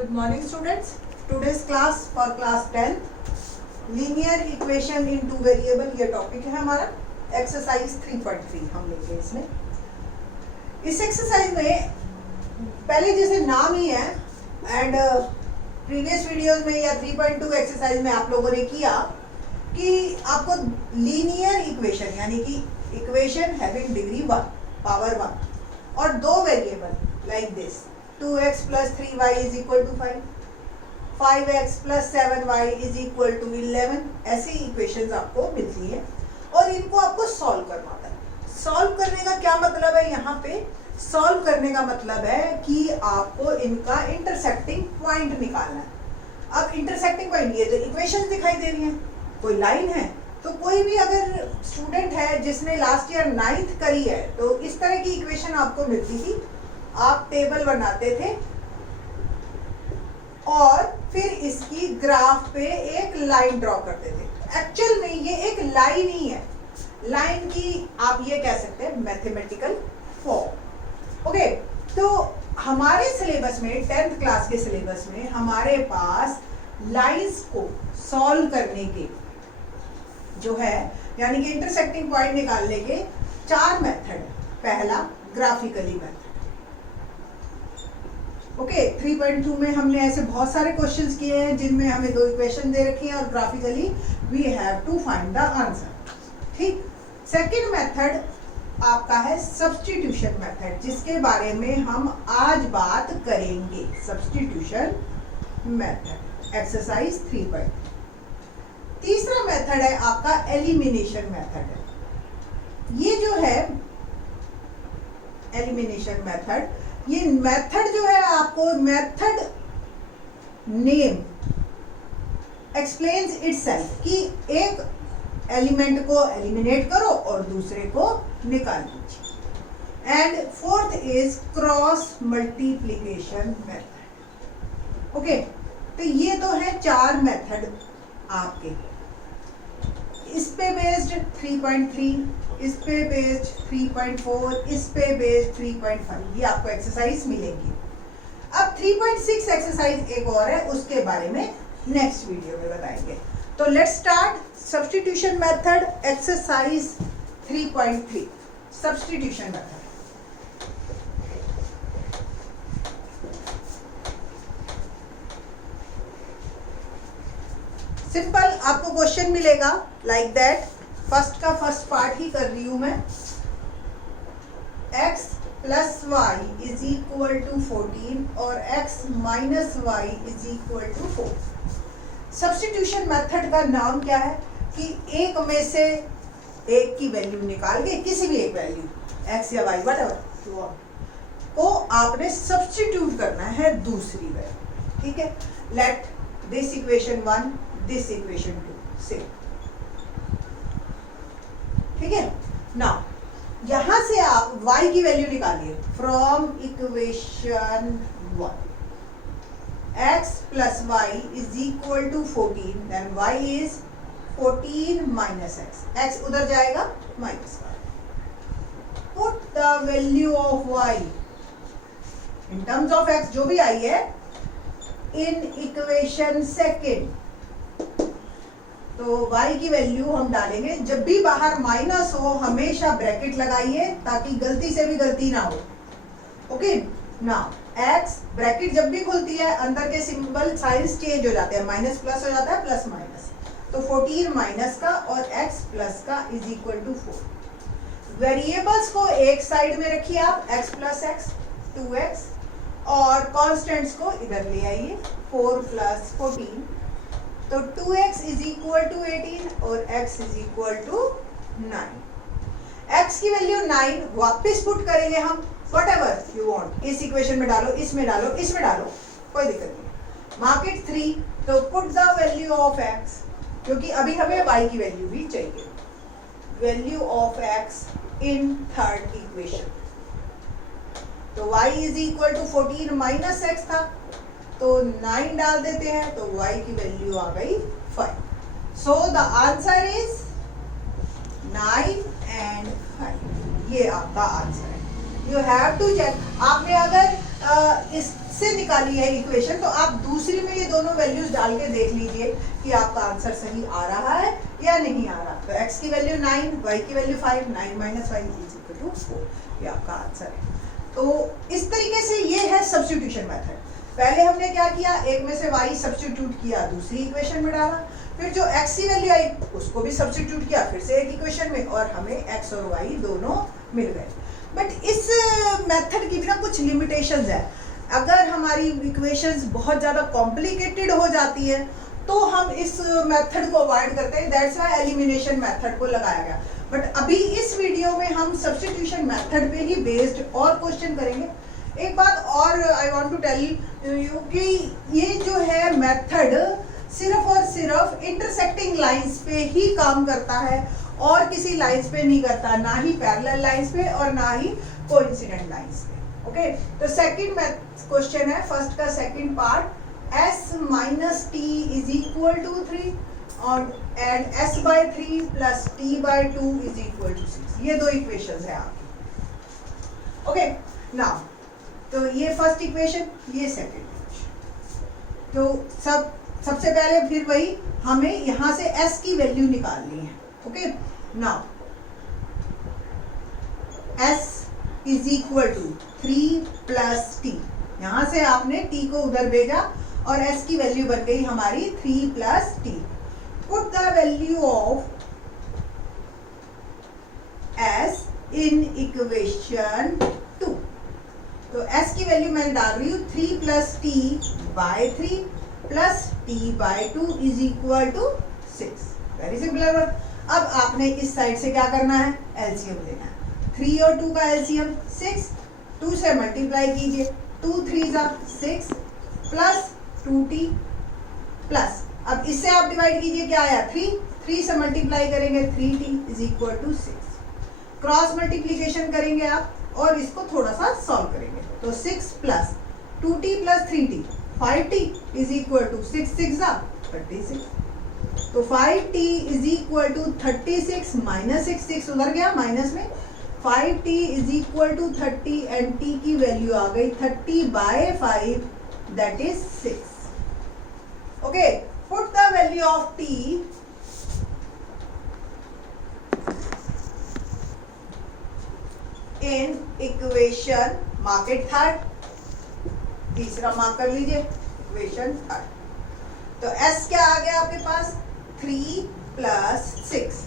Good morning students. Today's class for class 10th linear equation in two variable ये topic है हमारा exercise 3.3 हम लेंगे इसमें। इस एक्सरसाइज में पहले जैसे नाम ही है एंड प्रीवियस वीडियोस में या 3.2 एक्सरसाइज में आप लोगों ने किया कि आपको लीनियर इक्वेशन यानी कि इक्वेशन हैविंग डिग्री 1 पावर 1 और दो variable like this 2x plus 3y is equal to 5, 5x plus 7y is equal to 11 ऐसी इक्वेशंस आपको मिलती है और इनको आपको सॉल्व करना होता है। सॉल्व करने का क्या मतलब है? यहाँ पे सॉल्व करने का मतलब है कि आपको इनका इंटरसेक्टिंग पॉइंट निकालना है। अब इंटरसेक्टिंग पॉइंट ये जो इक्वेशंस दिखाई दे रही हैं, कोई लाइन है तो कोई भी अगर स्टूडेंट है जिसने लास्ट ईयर 9th करी है तो इस तरह की इक्वेशन आपको मिलती थी। आप टेबल बनाते थे और फिर इसकी ग्राफ पे एक लाइन ड्रॉ करते थे। एक्चुअल में ये एक लाइन ही है, लाइन की आप ये कह सकते हैं मैथमेटिकल फॉर्म। ओके, तो हमारे सिलेबस में 10th क्लास के सिलेबस में हमारे पास लाइंस को सॉल्व करने के जो है यानी कि इंटरसेक्टिंग पॉइंट निकालने के 4 मेथड। पहला ग्राफिकली मेथड। ओके, 3.2 में हमने ऐसे बहुत सारे क्वेश्चंस किए हैं जिनमें हमें दो इक्वेशन दे रखी है और graphically we have to find the answer. ठीक। सेकंड मेथड आपका है सब्स्टिट्यूशन मेथड जिसके बारे में हम आज बात करेंगे। Substitution method exercise 3.2। तीसरा मेथड है आपका एलिमिनेशन मेथड है। ये जो है एलिमिनेशन मेथड, ये मेथड जो है आपको मेथड नेम एक्सप्लेन्स इटसेल्फ कि एक एलिमेंट को एलिमिनेट करो और दूसरे को निकाल दीजिए। And fourth is cross multiplication method. Okay, तो ये तो है 4 मेथड आपके। इस पे बेस्ड 3.3, इस पे बेस्ड 3.4, इस पे बेस्ड 3.5, ये आपको एक्सरसाइज मिलेगी। अब 3.6 एक्सरसाइज एक और है, उसके बारे में नेक्स्ट वीडियो में बताएंगे। तो let's start substitution method exercise 3.3। Substitution method simple आपको क्वेश्चन मिलेगा लाइक दैट। फर्स्ट का फर्स्ट पार्ट ही कर रही हूं मैं। x plus Y is equal to 14 और x minus Y is equal to 4। Substitution method का नाम क्या है कि एक में से एक की वैल्यू निकाल के किसी भी एक वैल्यू x या y व्हाटएवर को आपने सब्स्टिट्यूट करना है दूसरी वैल्यू। ठीक है, let this equation 1 this equation 2 से। ठीक है, नाउ यहां से आप y की वैल्यू निकालिए from equation 1। x plus Y is equal to 14, then y is 14 minus x उधर जाएगा minus y। Put the value of y in terms of x जो भी आई है इन इक्वेशन सेकेंड। तो y की वैल्यू हम डालेंगे, जब भी बाहर माइनस हो हमेशा ब्रैकेट लगाइए ताकि गलती से भी गलती ना हो। ओके, नाउ x ब्रैकेट जब भी खुलती है अंदर के सिंबल साइंस चेंज हो जाते हैं, माइनस प्लस हो जाता है, प्लस माइनस। तो 14 माइनस का और x प्लस का इज इक्वल टू 4। वेरिएबल्स को एक साइड में रखिए आप, x प्लस x 2x और कॉन्स्टेंट्स को इधर ले आइए 4 प्लस 14। तो 2x इज इक्वल टू 18 और x is equal to 9। x की वैल्यू 9 वापस पुट करेंगे हम व्हाटएवर यू वांट। इस इक्वेशन में डालो, इसमें डालो, इसमें डालो, कोई दिक्कत नहीं। Mark it 3। तो put the value of x, क्योंकि अभी हमें y की वैल्यू भी चाहिए। Value of x in third equation. तो y is equal to 14 minus x था तो 9 डाल देते हैं तो y की वैल्यू आ गई 5। So the answer is 9 and 5। ये आपका आंसर है। You have to check. आपने अगर इस से निकाली है इक्वेशन, तो आप दूसरी में ये दोनों वैल्यूज डाल के देख लीजिए कि आपका आंसर सही आ रहा है या नहीं आ रहा। तो x की वैल्यू 9, y की value 5, 9 minus Y is equal to 4, ये आपका आंसर है। तो इस तरीके से ये है सब्स्टिट्यूशन मेथड। पहले हमने क्या किया, एक में से y सब्स्टिट्यूट किया, दूसरी इक्वेशन में डाला, फिर जो x की वैल्यू आई उसको भी सब्स्टिट्यूट किया फिर से एक इक्वेशन में, और हमें x और y दोनों मिल गए। बट इस मेथड की भी ना कुछ लिमिटेशंस है। अगर हमारी इक्वेशंस बहुत ज़्यादा कॉम्प्लिकेटेड हो जाती है तो हम इस मेथड को अवॉइड करते हैं, दैट्स व्हाई एलिमिनेशन मेथड को लगाया गया। बट अभी इस वीडियो में हम सब्स्टिट्यूशन मेथड पे ही बेस्ड और क्वेश्चन करेंगे। एक बात और I want to tell you कि ये जो है मेथड सिर्फ और सिर्फ इंटरसेक्टिंग लाइंस पे ही काम करता है और किसी लाइंस पे नहीं करता, ना ही पैरेलल लाइंस पे और ना ही कोइंसिडेंट लाइंस पे। ओके, तो सेकंड क्वेश्चन है, फर्स्ट का second part, s minus t is equal to 3 और and s by 3 plus t by 2 is equal to 6। ये दो इक्वेशंस है आपकी। ओके, नाउ तो ये फर्स्ट इक्वेशन, ये सेकंड इक्वेशन। तो सबसे पहले फिर वही हमें यहाँ से s की वैल्यू निकालनी है। Okay, now s is equal to 3 plus t, यहाँ से आपने t को उधर भेजा और s की वैल्यू बन गई हमारी 3 plus T. Put the value of s in equation 2। तो s की वैल्यू मैं डाल रही हूँ 3 plus t by 3 plus t by 2 is equal to 6। Very simple work. अब आपने इस साइड से क्या करना है, एलसीएम लेना है। 3 और 2 का एलसीएम 6, 2 से मल्टीप्लाई कीजिए, 2 3 जा 6 प्लस 2t प्लस, अब इससे आप डिवाइड कीजिए, क्या आया 3 से मल्टीप्लाई करेंगे 3t is equal to 6। Cross multiplication करेंगे आप और इसको थोड़ा सा सॉल्व करेंगे, तो 6 plus 2t plus 3t 5t is equal to 6 6 जा 36। तो 5t is equal to 36 minus 6 उधर गया माइनस में, 5t is equal to 30 and t की वैल्यू आ गई 30 by 5 that is 6। Okay, put the value of t in equation, mark it third, तीसरा mark कर लीजिए इक्वेशन थर्ड। तो s क्या आ गया आपके पास 3 प्लस 6,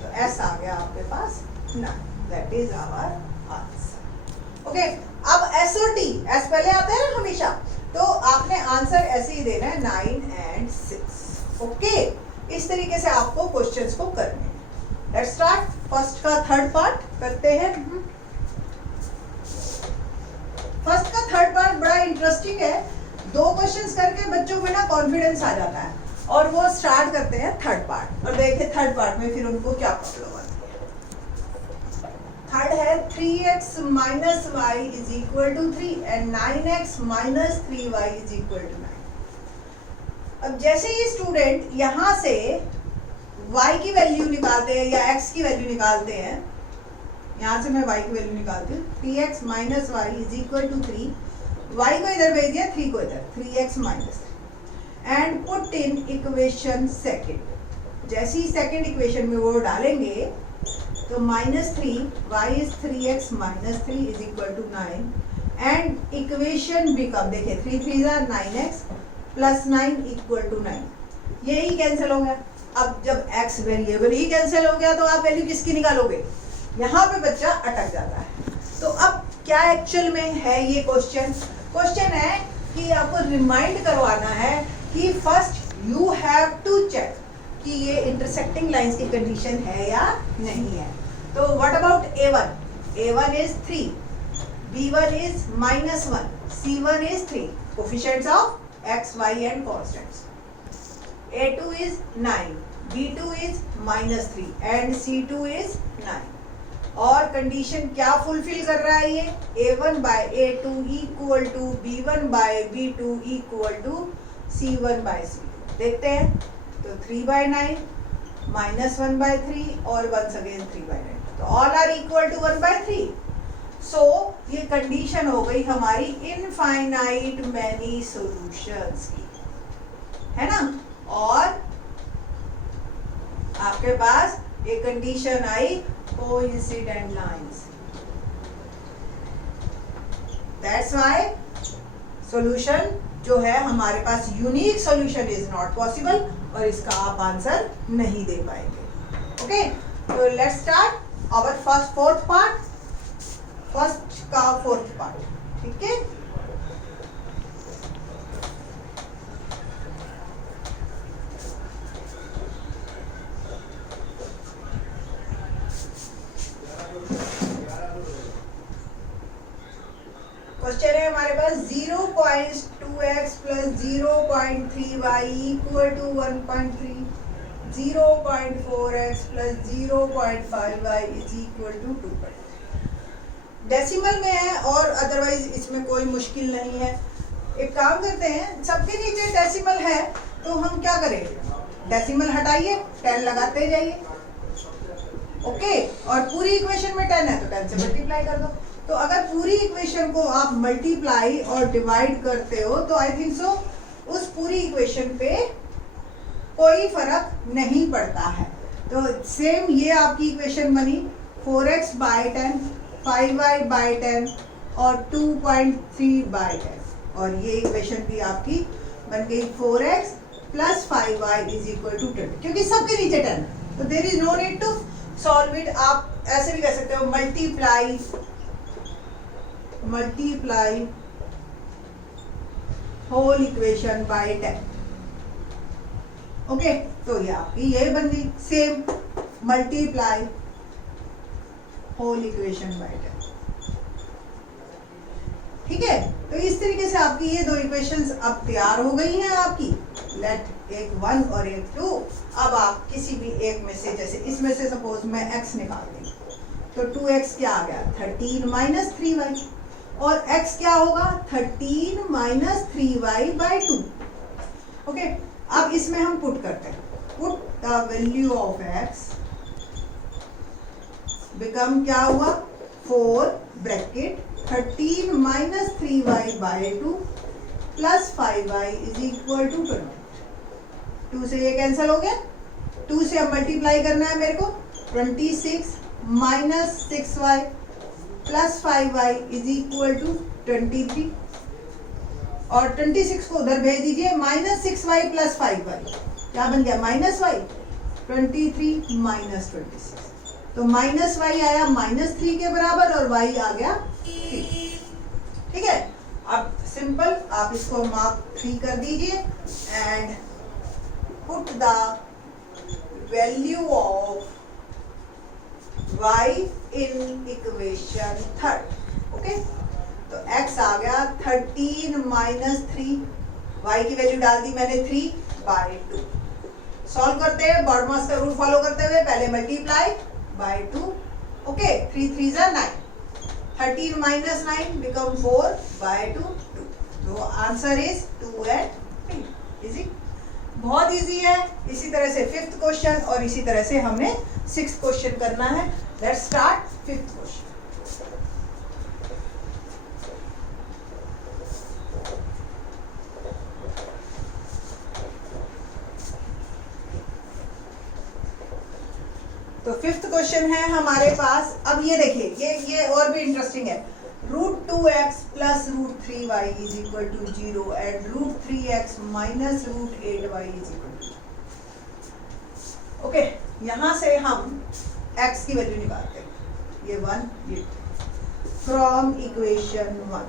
तो s आ गया आपके पास 9, that is our answer. Okay, अब s और t, s पहले आता है ना हमेशा, तो आपने आंसर ऐसे ही देना है 9 एंड 6। ओके, इस तरीके से आपको क्वेश्चंस को करने हैं। लेट्स स्टार्ट, फर्स्ट का थर्ड पार्ट करते हैं। फर्स्ट का थर्ड पार्ट बड़ा इंटरेस्टिंग है, 2 क्वेश्चंस करके बच्चों में ना कॉन्फिडेंस आ जाता है और वो स्टार्ट करते हैं थर्ड पार्ट, और देखिए थर्ड पार्ट में फिर उनको क्या प्रॉब्लम आती है। थर्ड है 3x minus Y is equal to 3 and 9x minus 3y is equal to 9। अब जैसे ही स्टूडेंट यहाँ से y की वैल्यू निकालते हैं या x की वैल्यू निकालते हैं, यहाँ से मैं y की वैल्यू निकालती हूँ, 3x minus Y is equal to 3, y को इधर भेज दिया, 3 को इधर, 3x minus 3 and put in equation second. जैसे ही सेकेंड इक्वेशन में वो डालेंगे तो -3 y is 3x minus 3 is equal to 9 and equation become, देखिए 3 3 जा 9x प्लस 9 इक्वल टू 9, यही कैंसिल हो गया। अब जब x वेरिएबल ही कैंसिल हो गया तो आप वैल्यू किसकी निकालोगे, यहाँ पे बच्चा अटक जाता है। तो अब क्या एक्चुअल में है ये क्वेश्चन है कि आपको रिमाइंड करवाना है कि first you have to check कि ये इंटरसेक्टिंग लाइंस की कंडीशन है या नहीं है। तो what about a1 is 3, b1 is -1, c1 is 3, coefficients of x, y and constants, a2 is 9, b2 is -3 and c2 is 9। और कंडीशन क्या फुलफिल कर रहा है ये, a1 by a2 equal to b1 by b2 equal to c1 by c2। देखते हैं, तो 3 by 9 -1 by 3 और वंस अगेन 3 बाय 9, तो all are equal to 1 by 3। So ये कंडीशन हो गई हमारी इनफाइनाइट मैनी सॉल्यूशंस की, है ना। और आपके पास एक कंडीशन आई coincident lines, that's why solution जो है हमारे पास unique solution is not possible, और इसका आप आंसर नहीं दे पाएंगे। ओके, तो let's start our fourth part, first का फोर्थ पार्ट, ठीक है। क्वेश्चन है हमारे पास 0.2x plus 0.3y equal to 1.3, 0.4x plus 0.5y is equal to 2. Decimal में है और अदरवाइज इसमें कोई मुश्किल नहीं है। एक काम करते हैं, सबके नीचे डेसिमल है तो हम क्या करें, डेसिमल हटाइए, 10 लगाते जाइए। ओके, और पूरी इक्वेशन में 10 है तो 10 से मल्टीप्लाई कर दो। तो अगर पूरी इक्वेशन को आप मल्टीप्लाई और डिवाइड करते हो तो आई थिंक सो उस पूरी इक्वेशन पे कोई फर्क नहीं पड़ता है। तो सेम ये आपकी इक्वेशन बनी 4x बाई 10, 5y बाई 10 और 2.3 बाई 10, और ये इक्वेशन भी आपकी बन गई 4x plus 5y is equal to 10, क्योंकि सबके नीचे 10 है तो there is no need to solve it. आप ऐसे भी कह सकते हो multiply whole equation by 10। Okay, तो ये आपकी ये बन गई same multiply whole equation by 10, ठीक है। तो इस तरीके से आपकी ये दो इक्वेशंस अब तैयार हो गई हैं आपकी, लेट एक 1 और एक 2। अब आप किसी भी एक में से, जैसे इसमें से सपोज मैं x निकाल दी तो 2x क्या आ गया 13 माइनस 3y, और x क्या होगा 13 माइनस 3y बाई 2। ओके, अब इसमें हम पुट करते हैं, put the value of x become क्या हुआ 4 bracket 13 minus 3y by 2 plus 5y is equal to 2 से ये कैंसिल हो गया, 2 से अब मल्टीप्लाई करना है मेरे को, 26 minus 6y plus 5y is equal to 23, और 26 को उधर भेज दीजिए, माइनस 6y प्लस 5y क्या बन गया माइनस y, 23 माइनस 26, तो माइनस y आया -3 के बराबर और y आ गया 3, ठीक है। अब सिंपल आप इसको मार्क 3 कर दीजिए and put the value of y in equation third. Okay, तो x आ गया 13 माइनस 3, y की वैल्यू डाल दी मैंने 3 बाई 2। सॉल्व करते हैं बॉडमास का रूल फॉलो करते हुए, पहले मल्टीप्लाई बाई 2। ओके, 3 3 जा 9, 13 माइनस 9 बिकम 4 बाई 2 2। तो आंसर इज 2 एंड 3। इजी, बहुत इजी है। इसी तरह से 5th क्वेश्चन और इसी तरह से हमने 6th क्वेश्चन करना है। Let's start 5th question. तो 5th क्वेश्चन है हमारे पास। अब ये देखिए, ये और भी इंटरेस्टिंग है। √2x plus √3y is equal to 0 and √3x minus √8y is equal to. Okay, यहां से हम x की वैल्यू निकालते हैं, ये 1 ये from equation 1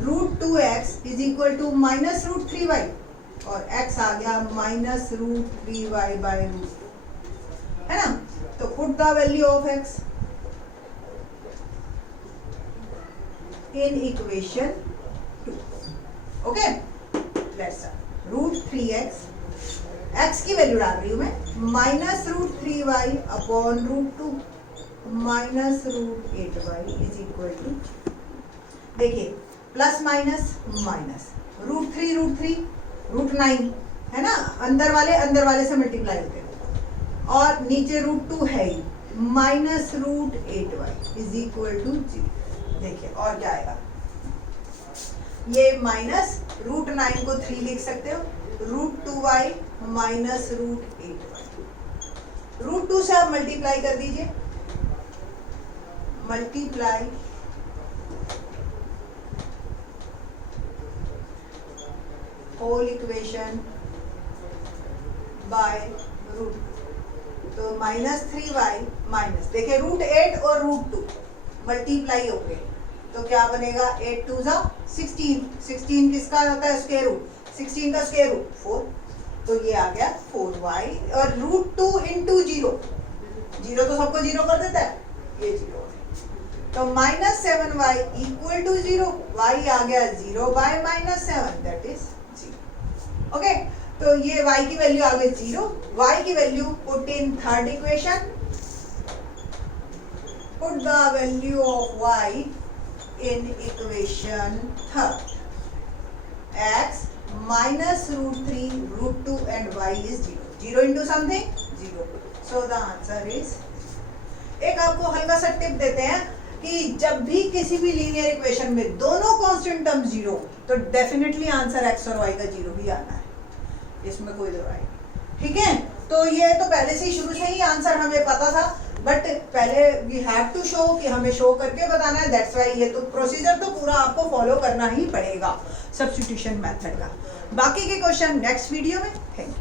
√2x is equal to minus √3y और x आ गया माइनस √3y बाई √2, है ना। तो put the value of x in equation 2। Okay, let's start. √3x, x की वैल्यू डाल रही हूं मैं, minus √3y upon √2 minus √8y is equal to, देखिए प्लस माइनस माइनस, √3 √9 है ना, अंदर वाले से मल्टीप्लाई होते हैं, और नीचे √2 है ही, minus root 8y is equal to 0। देखिए और क्या आएगा, ये माइनस रूट 9 को 3 लिख सकते हो, root 2y minus root 8y। Root 2 से आप मल्टीप्लाई कर दीजिए, multiply whole equation by root, तो माइनस 3y माइनस, देखिए रूट 8 और रूट 2 मल्टीप्लाई हो गए तो क्या बनेगा, 8 2 जा 16, 16 किसका होता है स्क्वायर रूट, 16 का स्क्वायर रूट 4, तो ये आ गया 4y और रूट 2 इंटू 0, 0 तो सबको 0 कर देता है, ये 0 है, तो minus 7y equal to 0, y आ गया 0 by minus 7 that is 0। Okay, तो ये y की वैल्यू आ गई 0, y की value put in third equation, put the value of y in equation third, x minus root 3 root 2 and y is 0, 0 into something 0, so the answer is। एक आपको हल्का सा टिप देते हैं कि जब भी किसी भी लीनियर इक्वेशन में दोनों कांस्टेंट टर्म 0 तो डेफिनेटली आंसर x और y का 0 ही आना है, इसमें कोई दो राय नहीं, ठीक है। तो ये तो पहले से ही शुरू से ही आंसर हमें पता था, बट पहले वी हैव टू शो कि हमें शो करके बताना है, दैट्स व्हाई ये तो प्रोसीजर तो पूरा आपको फॉलो करना ही पड़ेगा सब्स्टिट्यूशन मेथड का। बाकी के क्वेश्चन नेक्स्ट वीडियो में। Thank you.